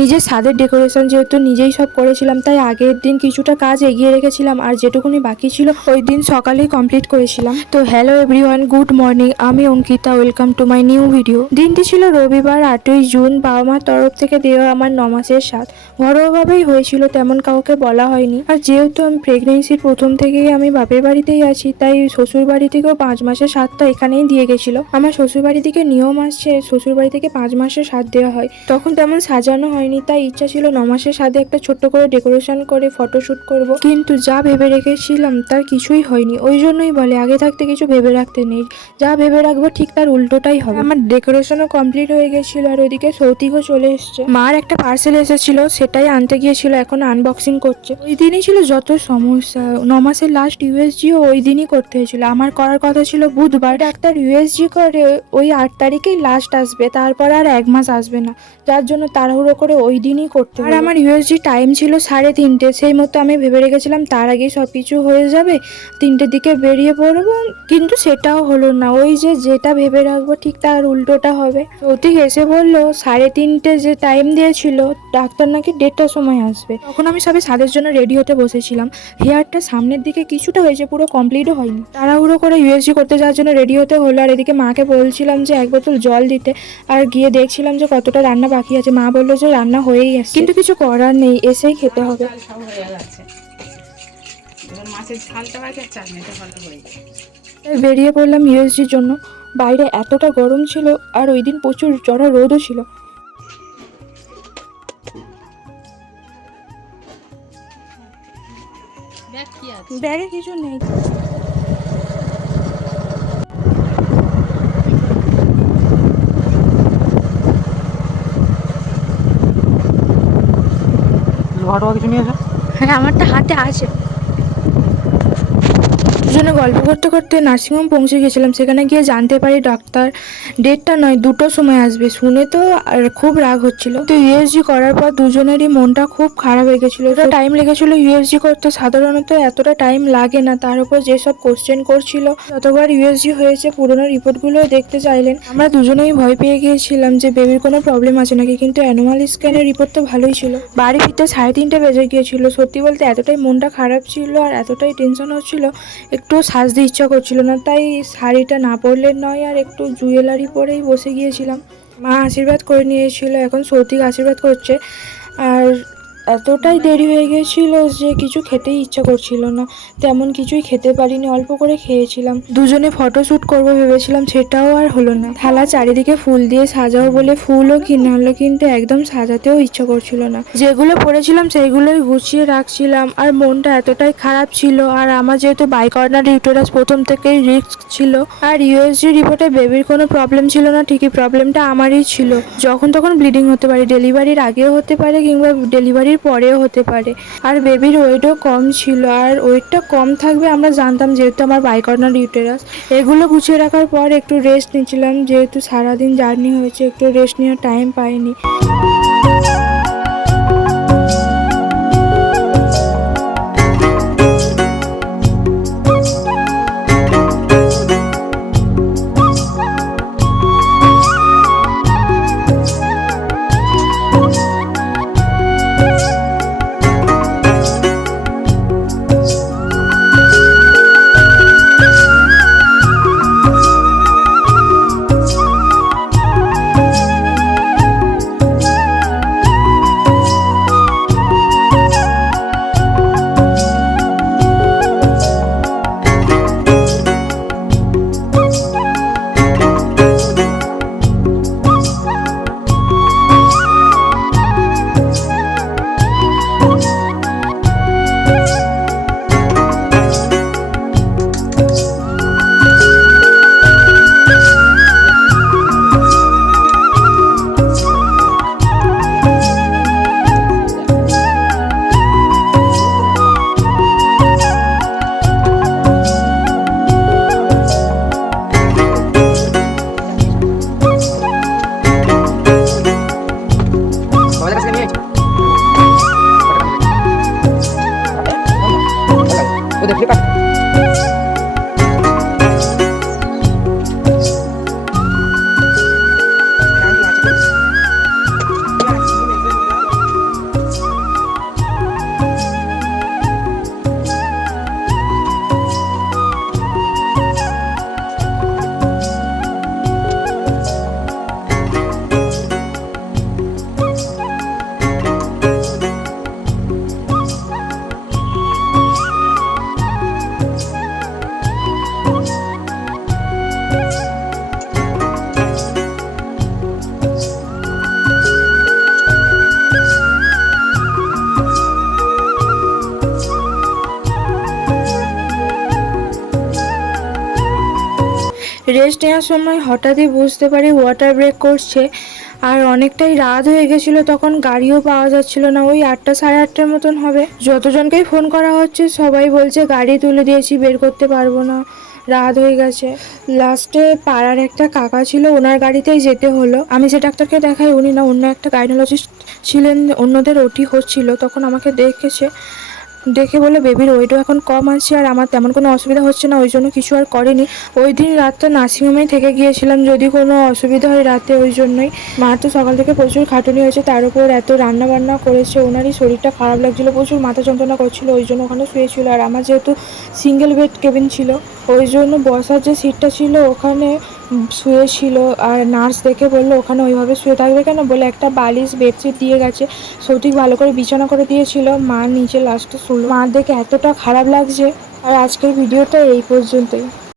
নিজের ছাদের ডেকোরেশন যেহেতু নিজেই সব করেছিলাম, তাই আগের দিন কিছুটা কাজ এগিয়ে রেখেছিলাম, আর যেটুকুনি বাকি ছিল ওই দিন সকালেই কমপ্লিট করেছিলাম। তো হ্যালো এভরিওয়ান, গুড মর্নিং, আমি Ankita, welcome to my new video. দিনটি ছিল রবিবার 8ই জুন। বাবা মার তরফ থেকে দেওয়া আমার 9 মাসের স্বাদ ঘরোয়াভাবেই হয়েছিল, তেমন কাউকে বলা হয়নি। আর যেহেতু আমি প্রেগনেন্সির প্রথম থেকেই আমি বাপের বাড়িতেই আছি, তাই শ্বশুর বাড়ি থেকেও 5 মাসের স্বাদটা এখানেই দিয়ে গেছিল। আমার শ্বশুর বাড়ি থেকে নিয়ম আসছে শ্বশুর বাড়ি থেকে 5 মাসের স্বাদ দেওয়া হয়। তখন তেমন সাজানো হয়নি, তাই ইচ্ছা ছিল 9 মাসের স্বাদে একটা ছোট্ট করে ডেকোরেশন করে ফটোশুট করব, কিন্তু যা ভেবে রেখেছিলাম তার কিছুই হয়নি। ওই জন্যই বলে আগে থাকতে কিছু ভেবে রাখতে নেই, যা ভেবে রাখবো ঠিক তার উল্টোটাই হবে। আমার ডেকোরেশনও কমপ্লিট হয়ে গেছিল, আর ওইদিকে সৌতিকও চলে এসছে। মার একটা পার্সেল এসেছিল, সেটাই আনতে গিয়েছিল, এখন আনবক্সিং করছে। ওই দিনই ছিল যত সমস্যা। 9 মাসের লাস্ট ইউএসজিও ওই দিনই করতে হয়েছিল। আমার করার কথা ছিল বুধবার, ডাক্তার ইউএসজি করে ওই 8 তারিখেই লাস্ট আসবে, তারপর আর 1 মাস আসবে না, যার জন্য তাড়াহুড়ো করে ওই দিনই করতে। আর আমার ইউএসজি টাইম ছিল 3:30, সেই মতো আমি ভেবে রেখেছিলাম তার আগেই সবকিছু হয়ে যাবে, 3টের দিকে বেরিয়ে পড়বো, কিন্তু সেটাও হলো না। ওই যে যেটা ভেবে রাখবো ঠিক তার উল্টোটা হবে। সৌতিক এসে বললো 3:30 যে টাইম দিয়েছিল ডাক্তার নাকি 1:30টার সময় আসবে। তখন আমি সবে ছাদের জন্য রেডি হতে বসেছিলাম। হেয়ারটা সামনের দিকে কিছুটা হয়েছে, পুরো কমপ্লিটও হয়নি। তাড়াহুড়ো করে ইউএসজি করতে যাওয়ার জন্য রেডি হতে হলো, আর এদিকে মাকে বলছিলাম যে 1 বোতল জল দিতে, আর গিয়ে দেখছিলাম যে কতটা রান্না বাকি আছে। মা বললো যে রান্না হয়েই আসছে, কিন্তু কিছু করার নেই, এসেই খেতে হবে। বেরিয়ে পড়লাম ইউএসজির জন্য। বাইরে এতটা গরম ছিল, আর ওই দিন প্রচুর চড়া রোদও ছিল। ব্যাগে কিছু নেই। কিছু নিয়েছে? হ্যাঁ, আমারটা হাতে আছে। দুজনে গল্প করতে করতে নার্সিংহোম পৌঁছে গেছিলাম। সেখানে গিয়ে জানতে পারি ডাক্তার 1:30টা নয় 2টোর সময় আসবে। শুনে তো আর খুব রাগ হচ্ছিল। তো ইউএসজি করার পর দুজনেরই মনটা খুব খারাপ হয়ে গেছিলো। এতটা টাইম লেগেছিল ইউএসজি করতে, সাধারণত এতটা টাইম লাগে না। তার উপর যেসব কোশ্চেন করছিল, যতবার ইউএসজি হয়েছে পুরোনো রিপোর্টগুলো দেখতে চাইলেন। আমরা দুজনেই ভয় পেয়ে গিয়েছিলাম যে বেবির কোনো প্রবলেম আছে নাকি, কিন্তু অ্যানোমাল স্ক্যানের রিপোর্ট তো ভালোই ছিল। বাড়ি ফিরতে 3:30 বেজে গিয়েছিল। সত্যি বলতে এতটাই মনটা খারাপ ছিল আর এতটাই টেনশন হচ্ছিল, একটু সাজতে ইচ্ছা করছিল না। তাই শাড়িটা না পরলে নয়, আর একটু জুয়েলারি পরেই বসে গিয়েছিলাম। মা আশীর্বাদ করে নিয়েছিল, এখন সৌতিক আশীর্বাদ করছে। আর এতটাই দেরি হয়ে গেছিল যে কিছু খেতেই ইচ্ছা করছিল না, তেমন কিছুই খেতে পারিনি, অল্প করে খেয়েছিলাম। দুজনে ফটোশ্যুট করবো ভেবেছিলাম, সেটাও আর হলো না। থালা চারিদিকে ফুল দিয়ে সাজাও বলে ফুলও কিনে আনলো, কিন্তু একদম সাজাতেও ইচ্ছা করছিল না। যেগুলো পরেছিলাম সেইগুলোই গুছিয়ে রাখছিলাম, আর মনটা এতটাই খারাপ ছিল। আর আমার যেহেতু বাইকর্নার ইউটেরাস প্রথম থেকেই রিস্ক ছিল, আর ইউএসজি রিপোর্টে বেবির কোনো প্রবলেম ছিল না, ঠিকই প্রবলেমটা আমারই ছিল। যখন তখন ব্লিডিং হতে পারে, ডেলিভারির আগেও হতে পারে কিংবা ডেলিভারির পরেও হতে পারে। আর বেবির ওয়েটও কম ছিল, আর ওয়েটটা কম থাকবে আমরা জানতাম যেহেতু আমার বাইকর্নার ইউটেরাস। এগুলো গুছিয়ে রাখার পর একটু রেস্ট নিচ্ছিলাম, যেহেতু সারাদিন জার্নি হয়েছে, একটু রেস্ট নেওয়ার টাইম পাইনি। রেস্ট নেওয়ার সময় হঠাৎই বুঝতে পারি ওয়াটার ব্রেক করছে, আর অনেকটাই রাত হয়ে গেছিলো, তখন গাড়িও পাওয়া যাচ্ছিল না। ওই 8টা সাড়ে 8টার মতন হবে। যতজনকেই ফোন করা হচ্ছে সবাই বলছে গাড়ি তুলে দিয়েছি, বের করতে পারবো না, রাত হয়ে গেছে। লাস্টে পাড়ার একটা কাকা ছিল, ওনার গাড়িতেই যেতে হলো। আমি যে ডাক্তারকে দেখাই উনি না, অন্য একটা গাইনোলজিস্ট ছিলেন, অন্যদের ওটি হচ্ছিল, তখন আমাকে দেখে বলে বেবির ওয়েটও এখন কম আছে আর আমার তেমন কোনো অসুবিধা হচ্ছে না, ওই জন্য কিছু আর করেনি। ওই দিন রাতটা নার্সিংহোমেই থেকে গিয়েছিলাম, যদি কোনো অসুবিধা হয় রাতে, ওই জন্যই। মার তো সকাল থেকে প্রচুর খাটুনি হয়েছে, তার উপর এত রান্না বান্না করেছে, ওনারই শরীরটা খারাপ লাগছিলো, প্রচুর মাথা যন্ত্রণা করছিল, ওই জন্য ওখানে শুয়েছিল। আর আমার যেহেতু সিঙ্গেল বেড কেবিন ছিল, ওই জন্য বসার যে সিটটা ছিল ওখানে শুয়েছিল। আর নার্স দেখে বললো ওখানে ওইভাবে শুয়ে থাকবে কেন, বলে একটা বালিশ বেডশিট দিয়ে গেছে, সঠিক ভালো করে বিছানা করে দিয়েছিল। মা নিচে লাস্টে শুলো, মা দেখে এতটা খারাপ লাগছে। আর আজকের ভিডিওটা এই পর্যন্তই।